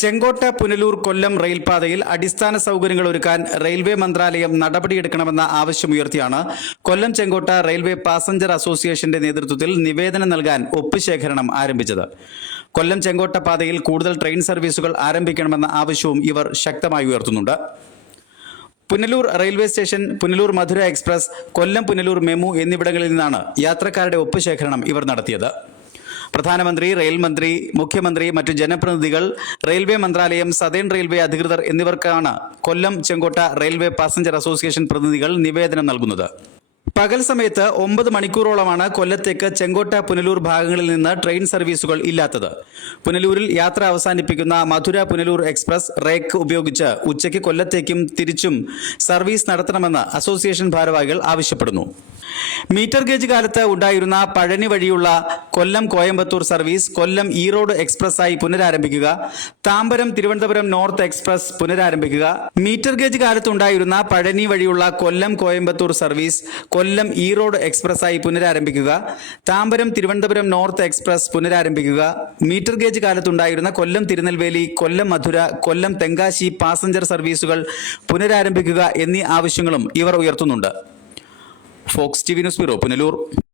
ചെങ്കോട്ട പുനലൂർ കൊല്ലം റെയിൽപാതയിൽ അടിസ്ഥാന സൗകര്യങ്ങൾ ഒരുക്കാൻ റെയിൽവേ മന്ത്രാലയം നടപടിയെടുക്കണമെന്ന ആവശ്യമുയർത്തിയാണ് കൊല്ലം ചെങ്കോട്ട റെയിൽവേ പാസഞ്ചർ അസോസിയേഷന്റെ നേതൃത്വത്തിൽ നിവേദനം നൽകാൻ ഒപ്പ് ശേഖരണം ആരംഭിച്ചത്. കൊല്ലം ചെങ്കോട്ട പാതയിൽ കൂടുതൽ ട്രെയിൻ സർവീസുകൾ ആരംഭിക്കണമെന്ന ആവശ്യവും ഇവർ ശക്തമായി ഉയർത്തുന്നുണ്ട്. പുനലൂർ റെയിൽവേ സ്റ്റേഷൻ, പുനലൂർ മധുര എക്സ്പ്രസ്, കൊല്ലം പുനലൂർ മെമു എന്നിവിടങ്ങളിൽ നിന്നാണ് യാത്രക്കാരുടെ ഒപ്പ് ശേഖരണം ഇവർ നടത്തിയത്. പ്രധാനമന്ത്രി, റെയിൽ മന്ത്രി, മുഖ്യമന്ത്രി, മറ്റു ജനപ്രതിനിധികൾ, റെയിൽവേ മന്ത്രാലയം, സതേൺ റെയിൽവേ അധികൃതർ എന്നിവർക്കാണ് Kollam Chenkotta railway passenger association പ്രതിനിധികൾ നിവേദനം നൽകുന്നത്. പകൽ സമയത്ത് 9 മണിക്കൂറോളമാണ് കൊല്ലത്തേക്ക് ചെങ്കോട്ട പുനലൂർ ഭാഗങ്ങളിൽ നിന്ന് ട്രെയിൻ സർവീസുകൾ ഇല്ലാത്തത്. പുനലൂരിൽ യാത്ര അവസാനിപ്പിക്കുന്ന മധുര പുനലൂർ എക്സ്പ്രസ് റേക്ക് ഉപയോഗിച്ച് ഉച്ചയ്ക്ക് കൊല്ലത്തേക്കും തിരിച്ചും സർവീസ് നടത്തണമെന്ന് അസോസിയേഷൻ ഭാരവാഹികൾ ആവശ്യപ്പെടുന്നു. മീറ്റർ ഗേജ് കാലത്ത് ഉണ്ടായിരുന്ന പഴനി വഴിയുള്ള കൊല്ലം കോയമ്പത്തൂർ സർവീസ് കൊല്ലം ഈറോഡ് എക്സ്പ്രസ്സായി പുനരാരംഭിക്കുക. താമ്പരം തിരുവനന്തപുരം നോർത്ത് എക്സ്പ്രസ് പുനരാരംഭിക്കുക. മീറ്റർ ഗേജ് കാലത്ത് ഉണ്ടായിരുന്ന പഴനി വഴിയുള്ള കൊല്ലം കോയമ്പത്തൂർ സർവീസ് കൊല്ലം ഈറോഡ് എക്സ്പ്രസ്സായി പുനരാരംഭിക്കുക. താമ്പരം തിരുവനന്തപുരം നോർത്ത് എക്സ്പ്രസ് പുനരാരംഭിക്കുക. മീറ്റർ ഗേജ് കാലത്തുണ്ടായിരുന്ന കൊല്ലം തിരുനെൽവേലി, കൊല്ലം മധുര, കൊല്ലം തെങ്കാശി പാസഞ്ചർ സർവീസുകൾ പുനരാരംഭിക്കുക എന്നീ ആവശ്യങ്ങളും ഇവർ ഉയർത്തുന്നുണ്ട്. Fox TV news bureau, Punalur.